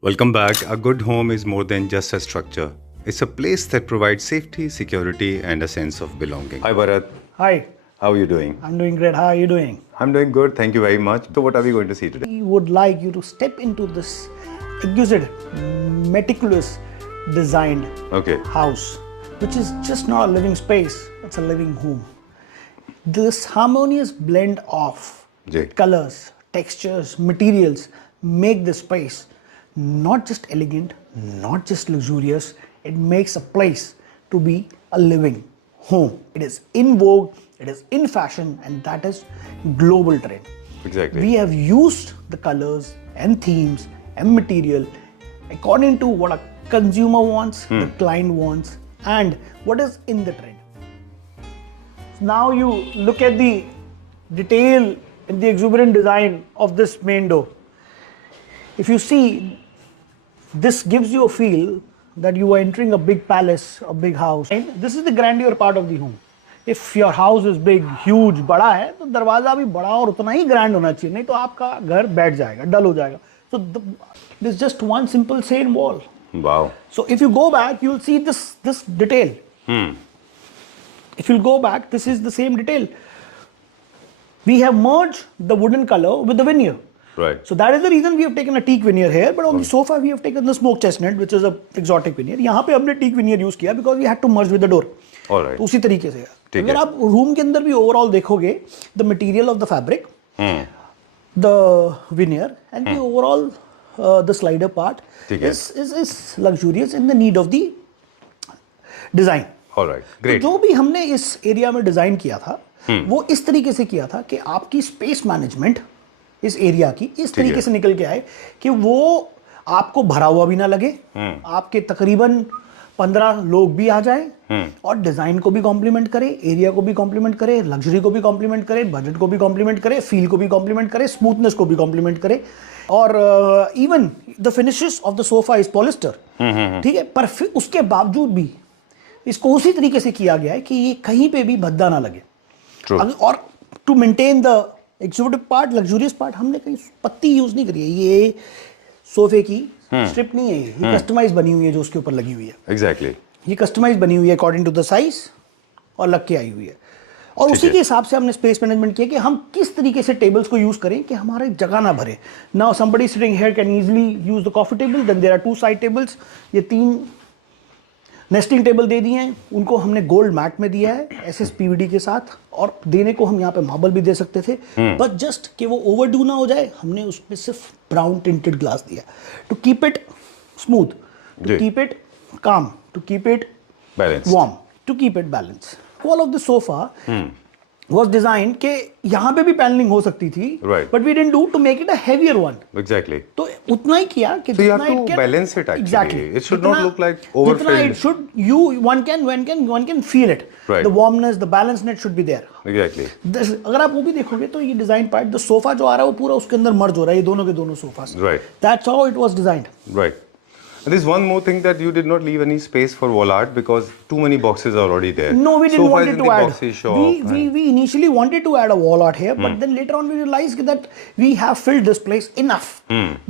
Welcome back. A good home is more than just a structure. It's a place that provides safety, security, and a sense of belonging. Hi, Bharat. Hi, How are you doing? I'm doing great. How are you doing? I'm doing good. Thank you very much. So, what are we going to see today? We would like you to step into this exquisite, meticulous designed Okay. house, which is just not a living space, it's a living home. This harmonious blend of Jay. colors, textures, materials make this space not just elegant, not just luxurious, it makes a place to be a living home. It is in vogue, it is in fashion, and that is global trend. Exactly. We have used the colors and themes and material according to what a consumer wants, the client wants, and what is in the trend. Now you look at the detail and the exuberant design of this main door. If you see, this gives you a feel that you are entering a big palace, a big house. And this is the grandeur part of the home. If your house is big, huge, बड़ा है, तो दरवाजा भी बड़ा और उतना ही grand होना चाहिए, नहीं तो आपका घर बैठ जाएगा, dull हो जाएगा. So there's just one simple same wall. Wow. So if you go back, you'll see this detail. If you go back, this is the same detail. We have merged the wooden color with the veneer. Right. So that is the reason we have taken a teak veneer here, but on the sofa we have taken the smoke chestnut, which is a exotic veneer. यहाँ पे हमने teak veneer use किया because we had to merge with the door. All right. तो उसी तरीके से ठीक अगर है. आप रूम के अंदर भी ओवरऑल देखोगे, the material of the fabric, the veneer, and the overall the slider part ठीक है. is luxurious in the need of the design. All right. तो Great. जो भी हमने इस एरिया में डिजाइन किया था, वो इस तरीके से किया था कि आपकी स्पेस मैनेजमेंट इस एरिया की इस तरीके से निकल के आए कि वो आपको भरा हुआ भी ना लगे, आपके तकरीबन 15 लोग भी आ जाए और डिजाइन को भी कॉम्प्लीमेंट करे, एरिया को भी कॉम्प्लीमेंट करे, लग्जरी को भी कॉम्प्लीमेंट करे, बजट को भी कॉम्प्लीमेंट करे, फील को भी कॉम्प्लीमेंट करे, स्मूथनेस को भी कॉम्प्लीमेंट करे. और even the finishes of the sofa is polyester. ठीक है, पर फिर उसके बावजूद भी इसको उसी तरीके से किया गया है कि ये कहीं पे भी भद्दा ना लगे. और to maintain the executive part, luxurious part, हमने कहीं पत्ती यूज नहीं करी है. ये सोफे की स्ट्रिप नहीं है, ये कस्टमाइज बनी हुई है जो उसके ऊपर लगी हुई है. Exactly. ये कस्टमाइज बनी हुई है अकॉर्डिंग टू द साइज और लग के आई हुई है. और उसी के हिसाब से हमने स्पेस मैनेजमेंट किया कि हम किस तरीके से टेबल्स को यूज करें कि हमारे जगह ना भरे. Now somebody sitting here can easily use the coffee table, then there are 2 side tables. ये 3 नेस्टिंग टेबल दे दिए हैं, उनको हमने गोल्ड मैट में दिया है एसएस पीवीडी के साथ, और देने को हम यहाँ पे मार्बल भी दे सकते थे, बट जस्ट कि वो ओवरडू ना हो जाए, हमने उसमें सिर्फ ब्राउन टिंटेड ग्लास दिया to keep it smooth, to keep it calm, to keep it warm, to keep it balance. Wall of the sofa was designed कि यहाँ पे भी पैनलिंग हो सकती थी, right, but we didn't do to make it a heavier one. Exactly. तो उतना ही किया कि So you have जितना to balance it actually. Exactly. It should not look like overfilled. जितना it should, one can feel it. Right. The warmness, the balancedness should be there. Exactly. अगर आप वो भी देखोगे तो ये डिजाइन पार्ट, द सोफा जो आ रहा है वो पूरा उसके अंदर मर्ज हो रहा है, ये दोनों के दोनों sofas. Right. That's how it was designed. Right. And there's one more thing that you did not leave any space for wall art because too many boxes are already there. No, we didn't want it to add. We initially wanted to add a wall art here, but then later on we realized that we have filled this place enough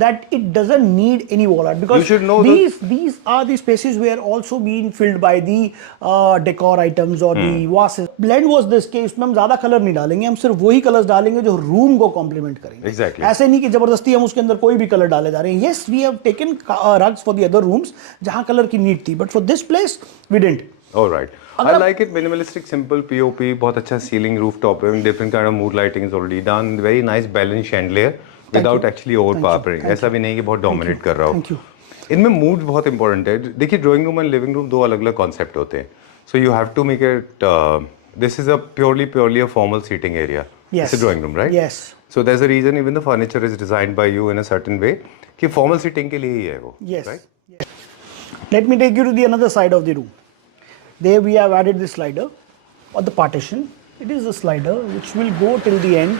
that it doesn't need any wall art, because you should know these are the spaces where also being filled by the decor items or the vases. Blend was this कि इसमें हम ज्यादा colour नहीं डालेंगे, हम सिर्फ वही colours डालेंगे जो रूम को कॉम्प्लीमेंट करेंगे. Exactly. ऐसे नहीं कि जबरदस्ती हम उसके अंदर कोई भी कलर डाले जा रहे हैं. Yes, we have taken rugs for the other rooms जहां कलर की नीड थी, but for this place we didn't. All right. I like it minimalistic, simple POP, बहुत अच्छा ceiling, rooftop, different kind of mood lighting is already done. Very nice balanced chandelier without actually overpowering. ऐसा भी नहीं कि बहुत dominate कर रहा हो. Thank you. इनमें मूड बहुत इंपॉर्टेंट है. देखिए drawing room and living room दो अलग अलग कॉन्सेप्ट होते हैं. So you have to make it, this is a purely a formal seating area. Yes. It's a drawing room, right? Yes. So there's a reason even the furniture is designed by you in a certain way कि formal seating के लिए ही है वो. Yes. Right? Yes. Let me take you to the another side of the room. There we have added the slider or the partition. It is a slider which will go till the end.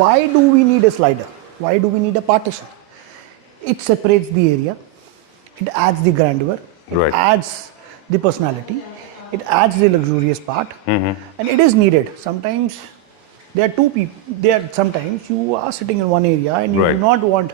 Why do we need a slider? Why do we need a partition? It separates the area. It adds the grandeur. Right. It adds the personality. It adds the luxurious part. And it is needed. Sometimes there are two people. There sometimes you are sitting in one area and you Right. do not want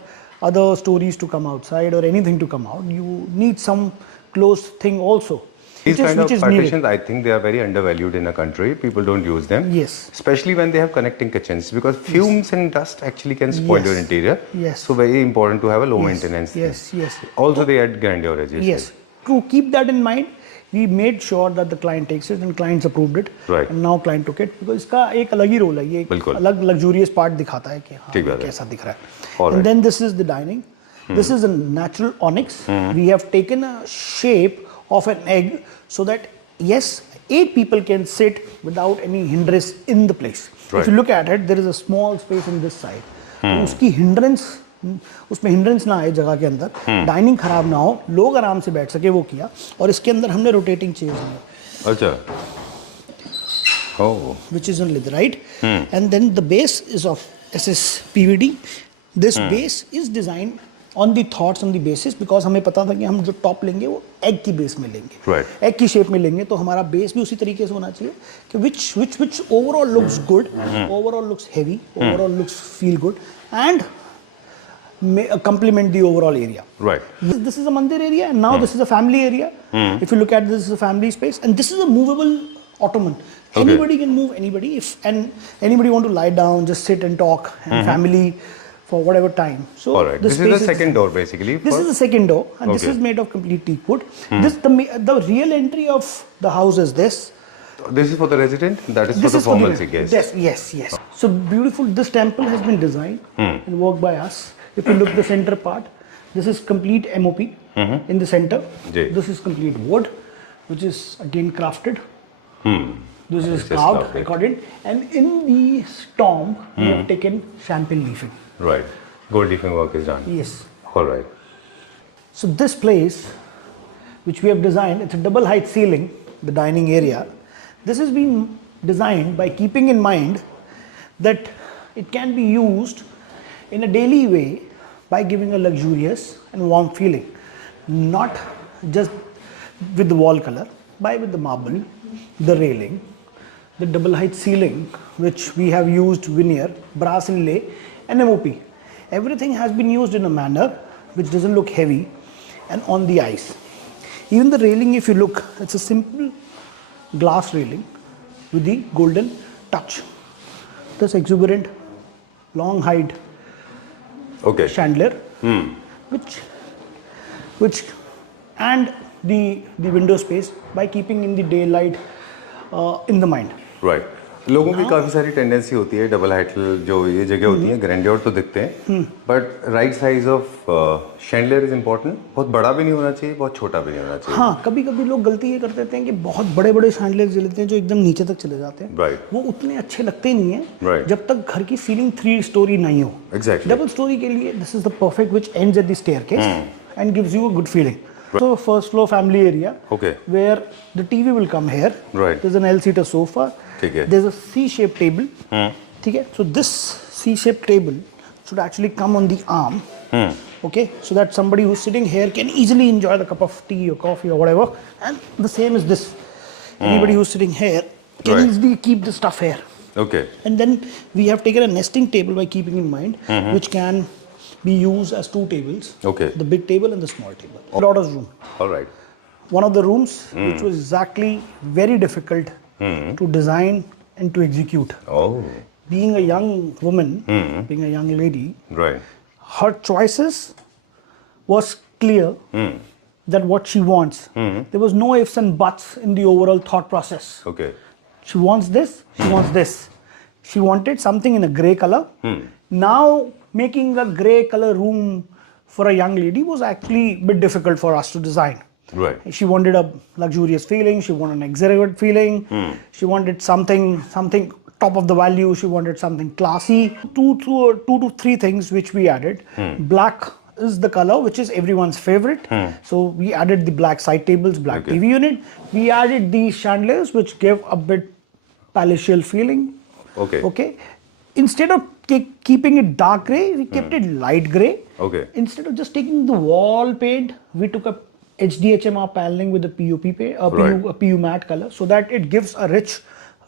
other stories to come outside or anything to come out. You need some closed thing also, These kind of which is partitions, needed. I think they are very undervalued in a country. People don't use them. Yes. Especially when they have connecting kitchens, because fumes and dust actually can spoil your Yes. interior. Yes. So very important to have a low Yes. maintenance thing. Yes. Also they add grandeur, as you Yes. said. To keep that in mind, we made sure that the client takes it and clients approved it. Right. And now client took it because इसका एक अलग ही role है, ये बिल्कुल। अलग luxurious part दिखाता है कि हाँ ठीक बात है। कैसा दिख रहा है. All And right. then this is the dining. This is a natural onyx. We have taken a shape of an egg so that yes, 8 people can sit without any hindrance in the place. Right. If you look at it, there is a small space on this side. तो उसकी hindrance, उसमें hindrance ना आए जगह के अंदर, dining खराब ना हो, लोग आराम से बैठ सके, वो किया. और इसके अंदर हमने रोटेटिंग चेयर्स ली, अच्छा. Oh. which is on leather, right? And then the base is of SS PVD. This base is designed on the thoughts on the basis because हमें पता था कि हम जो टॉप लेंगे वो एग की बेस में लेंगे, Right. एग की शेप में लेंगे, तो हमारा बेस भी उसी तरीके से होना चाहिए कि which overall looks good, overall looks heavy, overall looks feel good and may complement the overall area. Right. This is a mandir area and now this is a family area. If you look at this is a family space and this is a movable ottoman. Okay. Anybody can move anybody and anybody want to lie down, just sit and talk and family for whatever time. So All right. This is the second door basically. This is the second door and this Okay. is made of complete teak wood. The real entry of the house is this. This is for the resident. That is This for the is for formal guest. Yes. So beautiful. This temple has been designed and worked by us. If you look the center part, this is complete MOP in the center. Ji. This is complete wood, which is again crafted. This is Just carved, crafted. recorded, and in the tomb we have taken champagne leafing. Right. Gold leafing work is done. Yes. All right. So this place, which we have designed, it's a double height ceiling, the dining area. This has been designed by keeping in mind that it can be used in a daily way by giving a luxurious and warm feeling, not just with the wall color, by with the marble, the railing, the double height ceiling, which we have used veneer, brass inlay, and MOP. Everything has been used in a manner which doesn't look heavy and on the ice. Even the railing, if you look, it's a simple glass railing with the golden touch. This exuberant, long height Okay. chandelier, which and the window space by keeping in the daylight in the mind. Right. लोगों की काफी सारी tendency होती है double height जो ये जगह होती है ग्रैंडियर तो दिखते हैं but right size of chandelier is important. बहुत बड़ा भी नहीं होना चाहिए, बहुत छोटा भी नहीं होना चाहिए. हाँ, कभी कभी लोग गलती ये कर देते हैं कि बहुत बड़े बड़े शैंडलियर्स लेते हैं जो एकदम नीचे तक चले जाते हैं. Right. वो उतने अच्छे लगते ही नहीं है Right. जब तक घर की सीलिंग 3 स्टोरी नहीं हो. Exactly. डबल स्टोरी के लिए this is the perfect which ends at the staircase and gives you a good feeling. So first floor family area, Okay. where the TV will come here. Right. There's an L-seater sofa. ठीक है. There's a C-shaped table. ठीक है. So this C-shaped table should actually come on the arm. Okay. So that somebody who's sitting here can easily enjoy the cup of tea or coffee or whatever. And the same is this. Anybody who's sitting here can Right. easily keep the stuff here. Okay. And then we have taken a nesting table by keeping in mind, which can be used as 2 tables. Okay. The big table and the small table. Daughter's room. All right. One of the rooms which was exactly very difficult to design and to execute. Oh. Being a young woman, being a young lady, Right. her choices was clear that what she wants. There was no ifs and buts in the overall thought process. Okay. She wants this, she wants this. She wanted something in a grey color. Now, making a grey color room for a young lady was actually a bit difficult for us to design. Right. She wanted a luxurious feeling, she wanted an exuberant feeling, she wanted something top of the value, she wanted something classy. Two to three things which we added. Black is the color which is everyone's favorite. So we added the black side tables, black Okay. TV unit. We added the chandeliers which give a bit palatial feeling. Okay. Okay. Instead of keeping it dark gray, we kept it light gray. Okay. Instead of just taking the wall paint, we took a HDHMR paneling with a POP paint, Right. a PU matte color, so that it gives a rich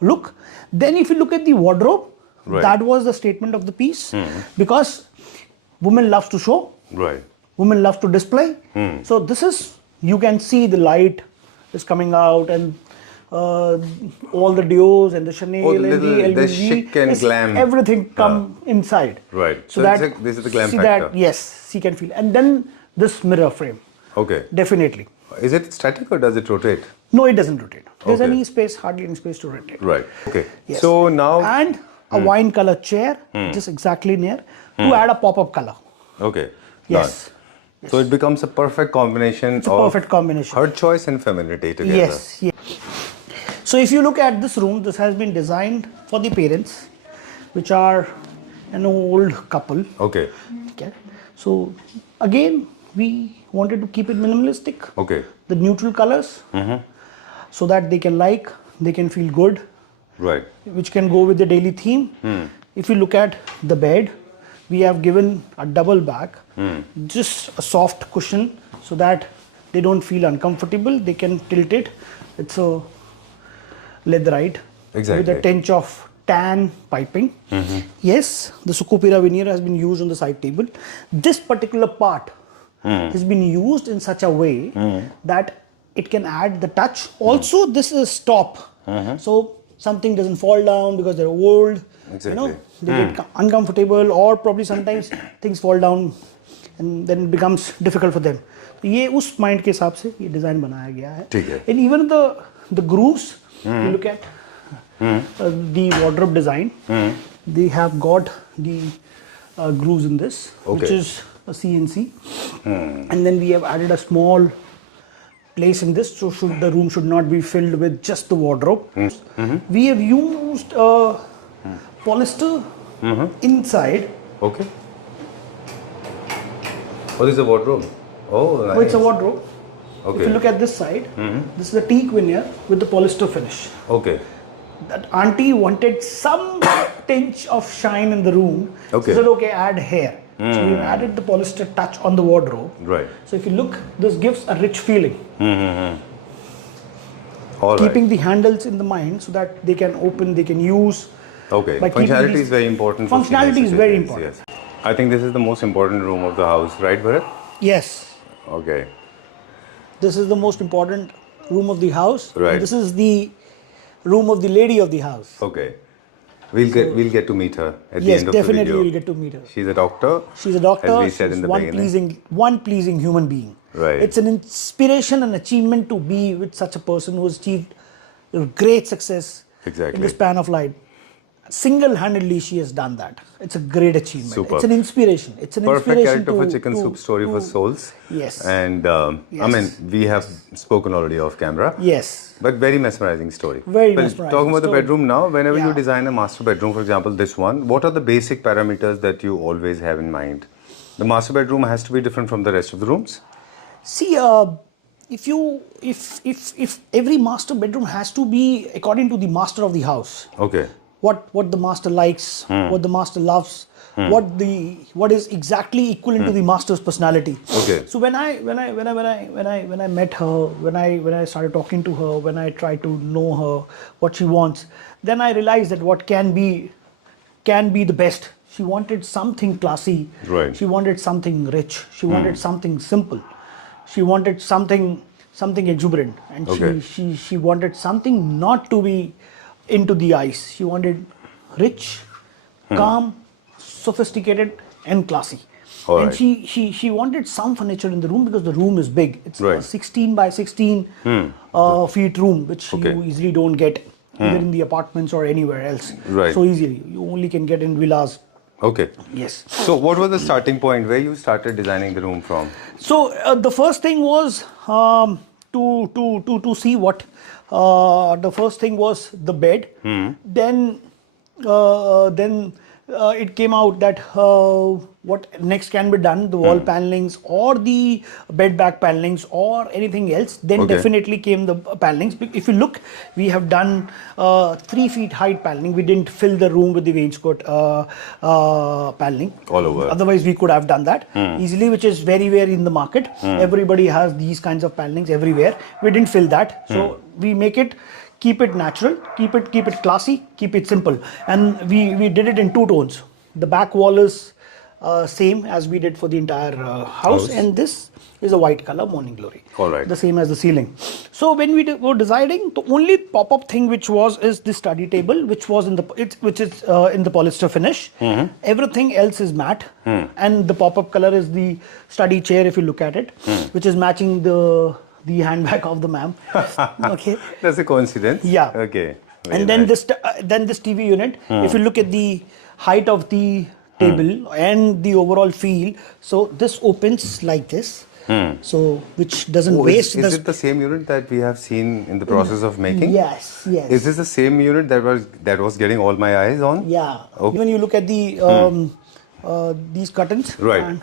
look. Then if you look at the wardrobe, Right. That was the statement of the piece, because women loves to show, Right. women love to display. So this is, you can see the light is coming out, and all the Dios and the Chanel Oh, and the the LVG, chic and glam. everything come inside. Right. So So that this is the glam see factor. that, yes, she can feel. And then this mirror frame, Okay. definitely. Is it static or does it rotate? No, it doesn't rotate. There's Okay. any space, hardly any space to rotate. Right. Okay. Yes. So now. And a wine color chair, just exactly near, to add a pop-up color. Okay. Yes. Done. So it becomes a perfect combination It's a of perfect combination. her choice and femininity together. Yes, yes. So if you look at this room, this has been designed for the parents, which are an old couple. Okay. Okay. So again, we wanted to keep it minimalistic. Okay. The neutral colors, so that they can feel good, Right. which can go with the daily theme. If you look at the bed, we have given a double back, just a soft cushion, so that they don't feel uncomfortable. They can tilt it. It's a leatherite Exactly. with a tinge of tan piping. Yes, the Sukupira veneer has been used on the side table. This particular part has been used in such a way that it can add the touch. Also, this is top, so something doesn't fall down because they're old. Exactly. You know, they get uncomfortable, or probably sometimes things fall down and then it becomes difficult for them. ये उस mind के हिसाब से ये design बनाया गया है. ठीक है. And even the grooves, you look at the wardrobe design, they have got the grooves in this, which Okay. is a CNC, and then we have added a small place in this, so the room should not be filled with just the wardrobe. We have used polyester inside. Okay. Oh, this is a wardrobe. Oh, nice. Oh, it's a wardrobe. Okay. If you look at this side, this is a teak veneer with the polyester finish. Okay. That auntie wanted some tinge of shine in the room. Okay. She said, okay, add hair. So we added the polyester touch on the wardrobe. Right. So if you look, this gives a rich feeling. All Keeping right. the handles in the mind so that they can open, they can use. Okay. by keeping Functionality these- is very important. for Functionality senior is very citizens, important. Yes. I think this is the most important room of the house, right, Bharat? Yes, Okay. this is the most important room of the house. Right. And this is the room of the lady of the house. Okay. We'll get to meet her at the Yes, end of the definitely video. you'll get to meet her. She's a doctor. She's a doctor. As we said She's in the one beginning. pleasing human being. Right. It's an inspiration and achievement to be with such a person who has achieved great success Exactly. in the span of life. Single-handedly, she has done that. It's a great achievement. Superb. It's an inspiration. It's an Perfect inspiration character for to- Chicken to- Soup Story for to- Souls. Yes. And I Yes. mean, we have spoken already off camera. Yes. But very mesmerizing story. Very Well, mesmerizing talking about story. the bedroom now, whenever you Yeah. design a master bedroom, for example, this one, what are the basic parameters that you always have in mind? The master bedroom has to be different from the rest of the rooms? See, if every master bedroom has to be according to the master of the house. Okay. What the master likes, what the master loves, what is exactly equivalent to the master's personality. Okay. So when I met her, when I started talking to her, when I tried to know her, what she wants, then I realized that what can be the best. She wanted something classy. Right. She wanted something rich. She wanted something simple. She wanted something exuberant, and Okay. she wanted something not to be into the eyes. She wanted rich, calm, sophisticated, and classy. All and right. she wanted some furniture in the room because the room is big. It's a Right. 16 by 16 feet room, which Okay. you easily don't get either in the apartments or anywhere else. Right. So easily. You only can get in villas. Okay. Yes. So what was the starting point where you started designing the room from? So the first thing was to see what the first thing was the bed. Then it came out that what next can be done, the wall panelings or the bed back panelings or anything else. Then Okay. definitely came the panelings. If you look, we have done 3 feet height paneling. We didn't fill the room with the wainscot paneling. All over. Otherwise, we could have done that easily, which is very rare in the market. Everybody has these kinds of panelings everywhere. We didn't fill that. So we make it keep it natural, keep it classy, keep it simple. And we did it in two tones. The back wall is same as we did for the entire house, and this is a white color, morning glory. All right. The same as the ceiling. So when we were deciding, the only pop-up thing which is the study table, which was in the polyester finish. Everything else is matte, and the pop-up color is the study chair. If you look at it, which is matching the handbag of the ma'am. Okay. That's a coincidence. Yeah. Okay. And then this TV unit. If you look at the height of the table and the overall feel, so this opens like this. So which doesn't waste. Is it the same unit that we have seen in the process of making? Yes. Is this the same unit that was getting all my eyes on? Yeah. Okay. When you look at the these curtains. Right.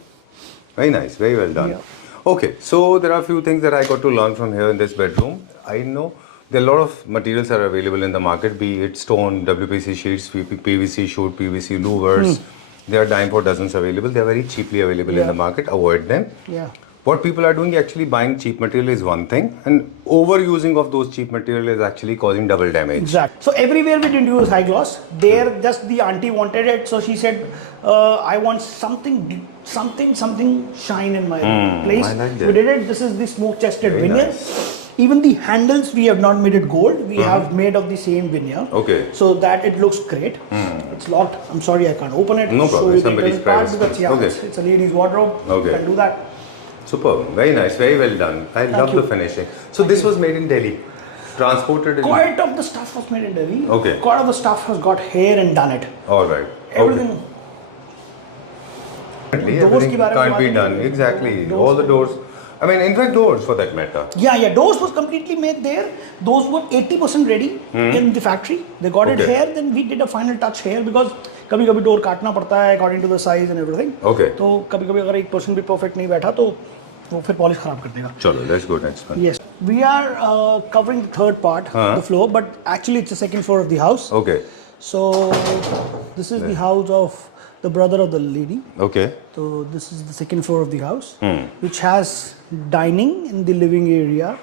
Very nice. Very well done. Yeah. Okay. So there are a few things that I got to learn from here in this bedroom. I know there are a lot of materials that are available in the market, be it stone, WPC sheets, PVC shoot, PVC louvers. There are dime for dozens available. They are very cheaply available in the market. Avoid them. Yeah. What people are doing, actually buying cheap material is one thing, and overusing of those cheap material is actually causing double damage. Exact. So everywhere we didn't use high gloss. There, just the auntie wanted it, so she said, "I want something shine in my place." I like that. We did it. This is the smoke-chested Very veneer. nice. Even the handles, we have not made it gold. We have made of the same veneer. Okay. So that it looks great. It's locked. I'm sorry, I can't open it. No problem. Show you the Somebody's internal part private because, space. yeah, it's a lady's wardrobe. Okay. You can do that. Superb. Very nice. Very well done. I love the finishing. So this was made in Delhi, transported in. Quite of the stuff was made in Delhi. Okay. Quite of the stuff has got here and done it. All right. Everything. Everything can't be done. Exactly. All the doors. I mean, in fact, doors for that matter. Yeah. Doors was completely made there. Those were 80% ready in the factory. They got it here. Then we did a final touch here because कभी-कभी door काटना पड़ता है according to the size and everything. Okay. तो कभी-कभी अगर 1% भी perfect नहीं बैठा तो वो फिर polish खराब कर देगा. Chalo, let's go next one. Yes. We are covering the third part, the floor, but actually it's the second floor of the house. Okay. So this is the house of the brother of the lady. Okay. So this is the second floor of the house, which has dining in the living area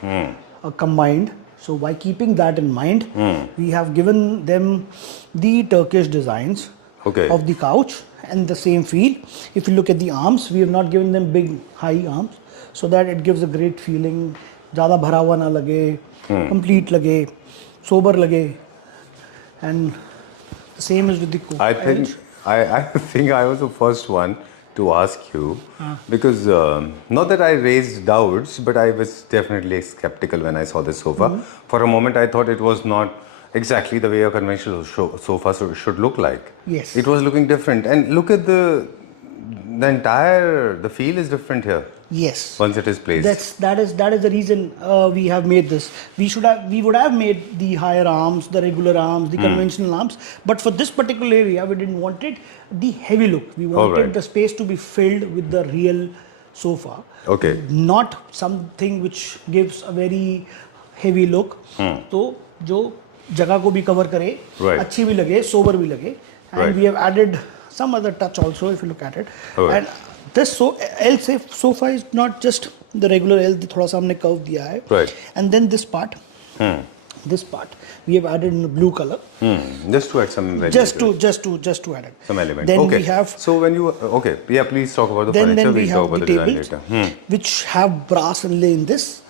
combined. So by keeping that in mind, we have given them the Turkish designs of the couch and the same feel. If you look at the arms, we have not given them big high arms so that it gives a great feeling. ज़्यादा भरा हुआ ना लगे, complete लगे, sober लगे, and the same is with the cook. I think I was the first one to ask you because not that I raised doubts, but I was definitely skeptical when I saw this sofa. For a moment, I thought it was not exactly the way a conventional sofa should look like. Yes. It was looking different, and look at the feel is different here. Yes. Once it is placed. That is the reason we have made this. We would have made the higher arms, the regular arms, the conventional arms, but for this particular area, we didn't want it the heavy look. We wanted the space to be filled with the real sofa. Okay. Not something which gives a very heavy look. तो जो जगह को भी cover करे, अच्छी भी लगे, sober भी लगे, and we have added some other touch also if you look at it. And this L-shape sofa is not just the regular L, थोड़ा सा हमने curve दिया है. Right. And then this part, we have added in blue color. Just to add some just to add it. Some element. Then we have. So when you please talk about the furniture. Then we we'll have talk about the the design tables, later. which have brass inlay in this,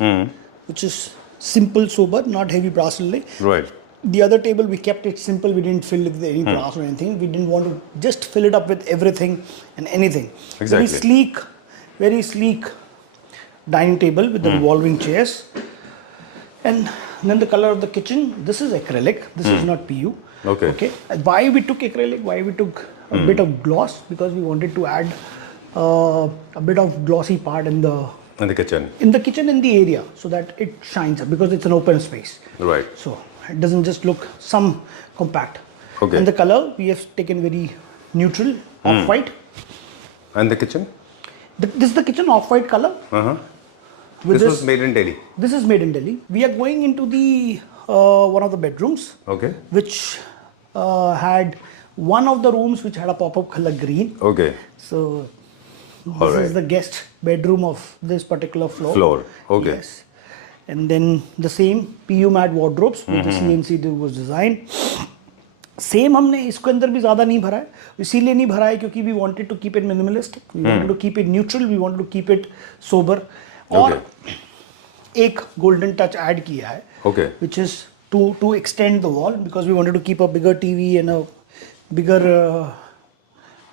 which is simple, sober, not heavy brass inlay. Right. The other table we kept it simple. We didn't fill it with any brass or anything. We didn't want to just fill it up with everything and anything. Exactly. Very sleek dining table with the revolving chairs. And then the color of the kitchen. This is acrylic. This is not PU. Okay. Why we took acrylic? Why we took a bit of gloss? Because we wanted to add a bit of glossy part in the kitchen. In the kitchen, in the area, so that it shines up because it's an open space. Right. So it doesn't just look some compact. Okay. And the color we have taken very neutral, off-white. And the kitchen? This is the kitchen, off-white color. This was made in Delhi. This is made in Delhi. We are going into the one of the bedrooms. Okay. Which had one of the rooms which had a pop-up color green. Okay. So this is the guest bedroom of this particular floor. Okay. Yes. And then the same PU mat wardrobes with the CNC was designed. Same हमने इसके अंदर भी ज़्यादा नहीं भरा है, इसीलिए नहीं भरा है क्योंकि we wanted to keep it minimalist, we wanted to keep it neutral, we wanted to keep it sober. और एक गोल्डन टच ऐड किया है, which is to extend the wall because we wanted to keep a bigger TV and a bigger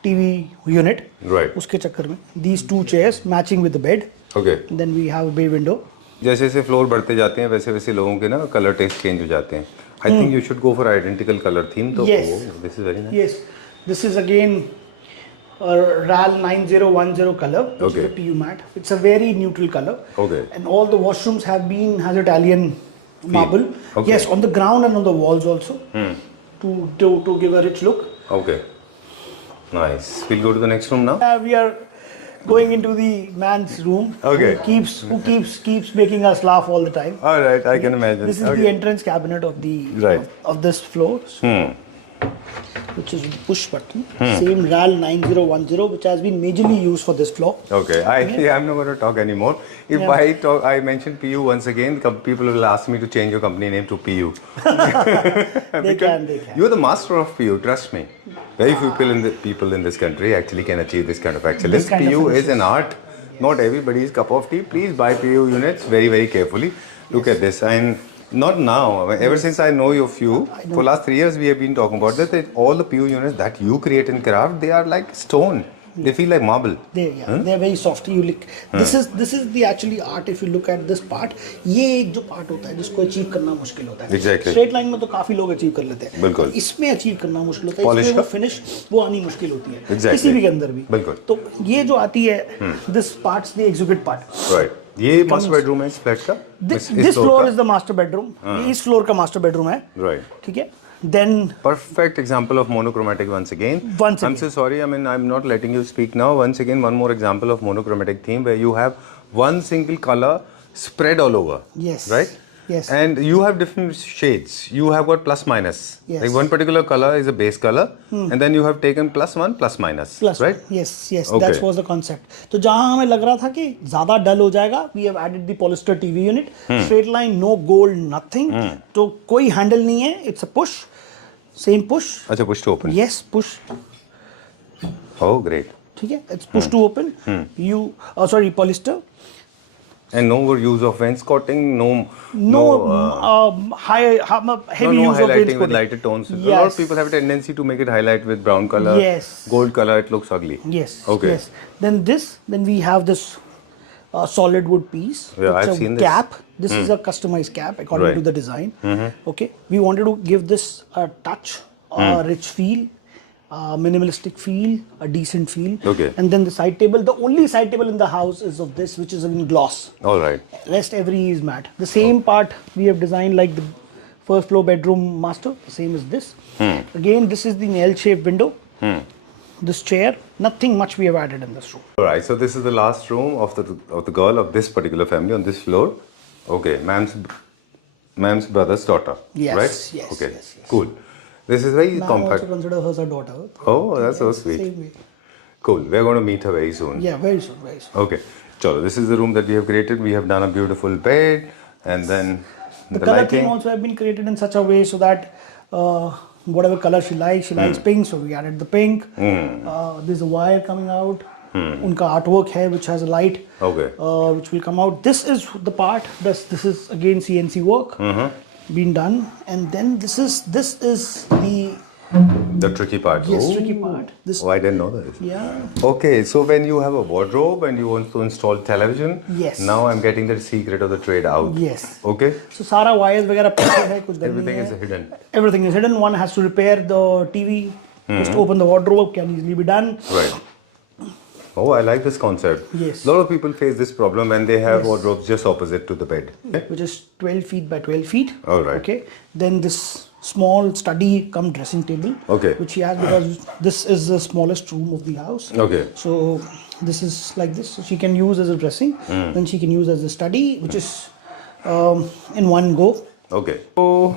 TV unit. उसके चक्कर में these two chairs matching with the bed. Then we have a bay window. जैसे जैसे floor बढ़ते जाते हैं वैसे वैसे लोगों के ना कलर टेस्ट चेंज हो जाते हैं. I think you should go for identical color theme. So this is very nice. Yes, this is again a RAL 9010 color, which is a PU matte. It's a very neutral color. And all the washrooms has Italian marble. Yes, on the ground and on the walls also. To give a rich look. Nice. We'll go to the next room now. We are going into the man's room. Who keeps making us laugh all the time. All right, I can imagine. This is the entrance cabinet of the of this floor. Which is the push button. Same RAL 9010, which has been majorly used for this floor. I'm not going to talk anymore. If I mention PU once again, people will ask me to change your company name to PU. They can. You're the master of PU, trust me. Very few people in this country actually can achieve this kind of excellence. PU is an art, not everybody's cup of tea. Please buy PU units very, very carefully. Look at this. And not now. Ever since I know of you, for last 3 years we have been talking about this. That all the PU units that you create and craft, they are like stone. They feel like marble. They're very soft. This is the actually art. If you look at this part, ये एक जो part होता है जिसको achieve करना मुश्किल होता है. Straight line में तो काफी लोग achieve कर लेते हैं. बिल्कुल. इसमें achieve करना मुश्किल होता है. इसमें वो finish वो आनी मुश्किल होती है. Exactly. किसी भी के अंदर भी. बिल्कुल. तो ये जो आती है, this part's the exhibit part. Right. ये master bedroom है इस flat का. This floor is the master bedroom. ये इस floor का master bedroom है. Right. ठीक है. Then perfect example of monochromatic once again. I'm so sorry. I mean, I'm not letting you speak now. Once again, one more example of monochromatic theme where you have one single color spread all over. Yes. Right? Yes. And you have different shades. You have got plus minus. Yes. Like one particular color is a base color, and then you have taken plus one, plus minus. Right? Yes. That was the concept. तो जहाँ हमें लग रहा था कि ज़्यादा डल हो जाएगा, we have added the polyester TV unit. Straight line, no gold, nothing. तो कोई handle नहीं है. It's a push. Same push. अच्छा, push to open. Yes, push. Oh, great. ठीक है. It's push to open. Polyester. And no more use of wainscoting, heavy use of highlighting with lighter tones. Yes. A lot of people have a tendency to make it highlight with brown color. Yes. Gold color, it looks ugly. Yes. Okay. Yes. Then we have this solid wood piece. I've seen this. Cap. This is a customized cap according to the design. Okay. We wanted to give this a touch, a rich feel, a minimalistic feel, a decent feel. Okay. And then the side table. The only side table in the house is of this, which is in gloss. All right. Rest every is matte. The same part we have designed like the first floor bedroom master. The same as this. Again, this is the L-shaped window. This chair, nothing much we have added in this room. All right, so this is the last room of the girl of this particular family on this floor. Okay, ma'am's brother's daughter. Yes. Right? Yes. Okay. Yes. Cool. This is very Ma'am compact. also consider her as a daughter. Oh, that's so sweet. Same way. Cool. We're going to meet her very soon. Yeah, very soon. Okay. Chalo, this is the room that we have created. We have done a beautiful bed, and then the color lighting. theme also have been created in such a way so that whatever color she likes pink, so we added the pink. There's a wire coming out. Unka artwork hai which has a light, which will come out. This is the part. This is again CNC work been done, and then this is the tricky part. Yes, tricky part. I didn't know that. Yeah. Okay, so when you have a wardrobe and you want to install television, yes. Now I'm getting the secret of the trade out. Yes. Okay. So सारा wires वगैरह पीछे है कुछ Everything is hidden. Everything is hidden. One has to repair the TV. Just open the wardrobe, can easily be done. Right. Oh, I like this concept. Yes. A lot of people face this problem when they have wardrobes just opposite to the bed. Which is 12 feet by 12 feet. All right. Okay. Then this small study cum dressing table. Okay. Which he has because this is the smallest room of the house. Okay. So this is like this. So she can use as a dressing. Then she can use as a study, which is in one go. Okay. So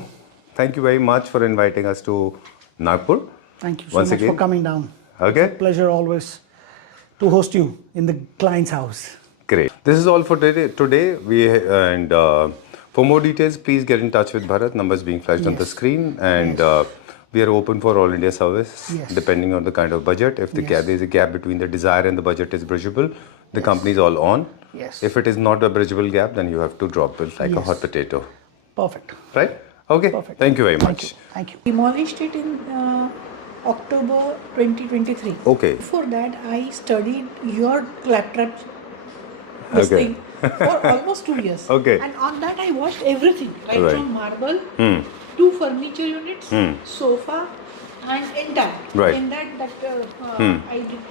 thank you very much for inviting us to Nagpur. Thank you so much for coming down. Okay. It's a pleasure always to host you in the client's house. Great. This is all for today. For more details, please get in touch with Bharat. Numbers being flashed on the Yes. screen, and we are open for all India service, Yes. depending on the kind of budget. If the Yes. gap, there is a gap between the desire and the budget is bridgeable, the company is all on. Yes. If it is not a bridgeable gap, then you have to drop it like a hot potato. Perfect. Right? Okay. Perfect. Thank you very Thank much. you. Thank you. Demolished it in October 2023. Okay. Before that, I studied your claptrap this Okay. thing for almost 2 years. Okay. And on that, I watched everything, right, Right. from marble to furniture units, sofa, and entire. Right. In that I did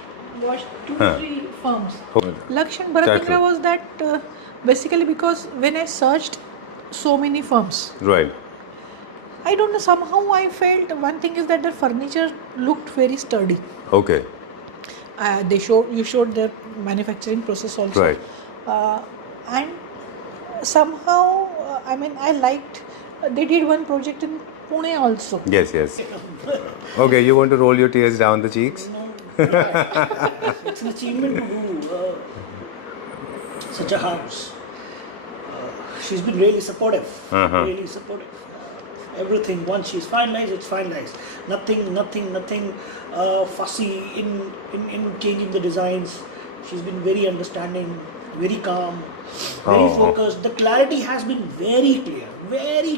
watch 2-3 firms. Oh. Luxe and Bharat Turtle. was that basically because when I searched so many firms, Right. I don't know, somehow I felt one thing is that the furniture looked very sturdy. Okay. You showed their manufacturing process also. Right. And somehow, I liked, they did one project in Pune also. Yes, yes. Okay, you want to roll your tears down the cheeks? It's an achievement to do such a house. She's been really supportive. Really supportive. Everything, once she's finalized, it's finalized. Nothing fussy in changing the designs. She's been very understanding, very calm, very focused. The clarity has been very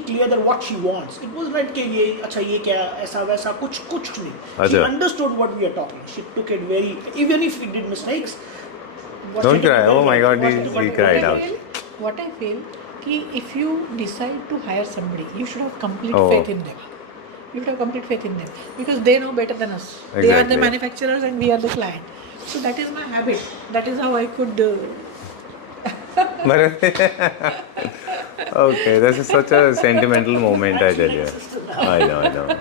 clear that what she wants. It was not कि ये अच्छा ये क्या ऐसा वैसा कुछ नहीं. She अच्छा. understood what we are talking. She took it very, even if it did mistakes. Don't cry. Oh my God, he cried out. What I feel, कि if you decide to hire somebody, you should have complete Oh. faith in them. You should have complete faith in them because they know better than us. They are Exactly. the manufacturers and we are the client. So that is my habit. That is how I could. Okay, this is such a sentimental moment, I tell you. I know.